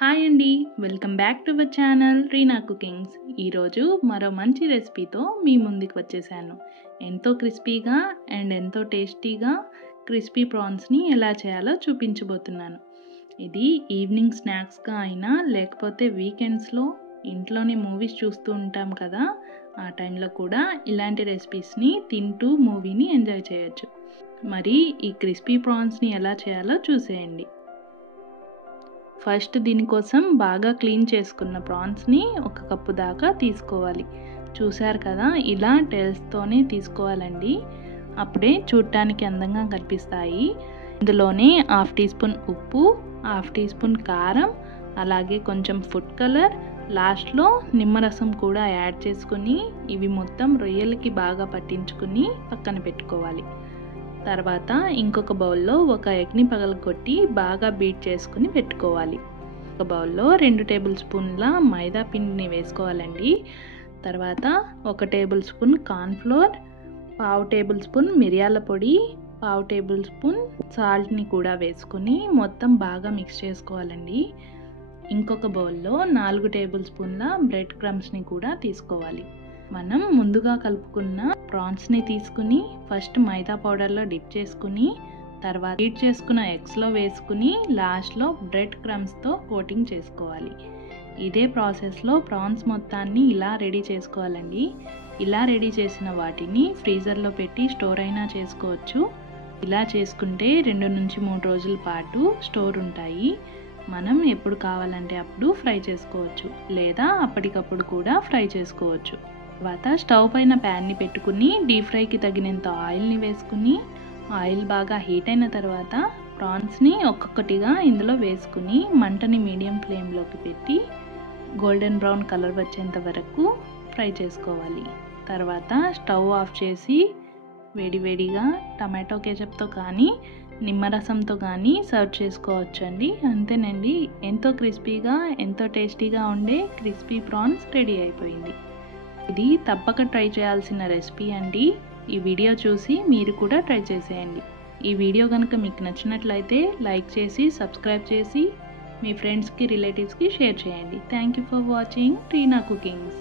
Hi అండి, welcome back to our channel Reena cookings. ఈరోజు మరో మంచి రెసిపీతో మీ ముందుకు వచ్చేసాను. ఎంతో క్రిస్పీగా అండ్ ఎంతో టేస్టీగా క్రిస్పీ ప్రాన్స్ని ఎలా చేయాలో చూపించబోతున్నాను. ఇది ఈవినింగ్ స్నాక్స్గా అయినా లేకపోతే వీకెండ్స్లో ఇంట్లోనే మూవీస్ చూస్తూ ఉంటాం కదా, ఆ టైంలో కూడా ఇలాంటి రెసిపీస్ని తింటూ మూవీని ఎంజాయ్ చేయొచ్చు. మరి ఈ క్రిస్పీ ప్రాన్స్ని ఎలా చేయాలో చూసేయండి. ఫస్ట్ దీనికోసం బాగా క్లీన్ చేసుకున్న ప్రాన్స్ని 1 కప్పు దాకా తీసుకోవాలి. చూసారు కదా, ఇలా టెయిల్స్తోనే తీసుకోవాలండి, అప్పుడే చూడటానికి అందంగా కనిపిస్తాయి. ఇందులోనే 1/2 టీ స్పూన్ ఉప్పు, 1/2 టీ స్పూన్ కారం, అలాగే కొంచెం ఫుడ్ కలర్, లాస్ట్లో నిమ్మరసం కూడా యాడ్ చేసుకుని ఇవి మొత్తం రొయ్యలకి బాగా పట్టించుకుని పక్కన పెట్టుకోవాలి. తర్వాత ఇంకొక బౌల్లో ఒక ఎగ్ని పగలగొట్టి బాగా బీట్ చేసుకుని పెట్టుకోవాలి. ఒక బౌల్లో 2 టేబుల్ స్పూన్ల మైదా పిండిని వేసుకోవాలండి. తర్వాత 1 table spoon cornflour, 1/2 table spoon మిరియాల పొడి, 1/2 టేబుల్ స్పూన్ సాల్ట్ని కూడా వేసుకుని మొత్తం బాగా మిక్స్ చేసుకోవాలండి. ఇంకొక బౌల్లో 4 టేబుల్ స్పూన్ల బ్రెడ్ క్రమ్స్ని కూడా తీసుకోవాలి. మనం ముందుగా కలుపుకున్న ప్రాన్స్ని తీసుకుని ఫస్ట్ మైదా పౌడర్లో డిప్ చేసుకుని తర్వాత బీట్ చేసుకున్న ఎగ్స్లో వేసుకుని లాస్ట్లో బ్రెడ్ క్రమ్స్తో కోటింగ్ చేసుకోవాలి. ఇదే ప్రాసెస్లో ప్రాన్స్ మొత్తాన్ని ఇలా రెడీ చేసుకోవాలండి. ఇలా రెడీ చేసిన వాటిని ఫ్రీజర్లో పెట్టి స్టోర్ అయినా చేసుకోవచ్చు. ఇలా చేసుకుంటే 2 నుంచి 3 రోజుల పాటు స్టోర్ ఉంటాయి. మనం ఎప్పుడు కావాలంటే అప్పుడు ఫ్రై చేసుకోవచ్చు, లేదా అప్పటికప్పుడు కూడా ఫ్రై చేసుకోవచ్చు. తర్వాత స్టవ్ పైన ప్యాన్ని పెట్టుకుని డీప్ ఫ్రైకి తగినంత ఆయిల్ని వేసుకుని ఆయిల్ బాగా హీట్ అయిన తర్వాత ప్రాన్స్ని ఒక్కొక్కటిగా ఇందులో వేసుకుని మంటని మీడియం ఫ్లేమ్లోకి పెట్టి గోల్డెన్ బ్రౌన్ కలర్ వచ్చేంత వరకు ఫ్రై చేసుకోవాలి. తర్వాత స్టవ్ ఆఫ్ చేసి వేడివేడిగా టమాటో కేచప్తో కానీ నిమ్మరసంతో కానీ సర్వ్ చేసుకోవచ్చు అండి. అంతేనండి, ఎంతో క్రిస్పీగా ఎంతో టేస్టీగా ఉండే క్రిస్పీ ప్రాన్స్ రెడీ అయిపోయింది. ఇది తప్పక ట్రై చేయాల్సిన రెసిపీ అండి. ఈ వీడియో చూసి మీరు కూడా ట్రై చేసేయండి. ఈ వీడియో కనుక మీకు నచ్చినట్లయితే లైక్ చేసి సబ్స్క్రైబ్ చేసి మీ ఫ్రెండ్స్కి రిలేటివ్స్కి షేర్ చేయండి. Thank you for watching Reena cookings.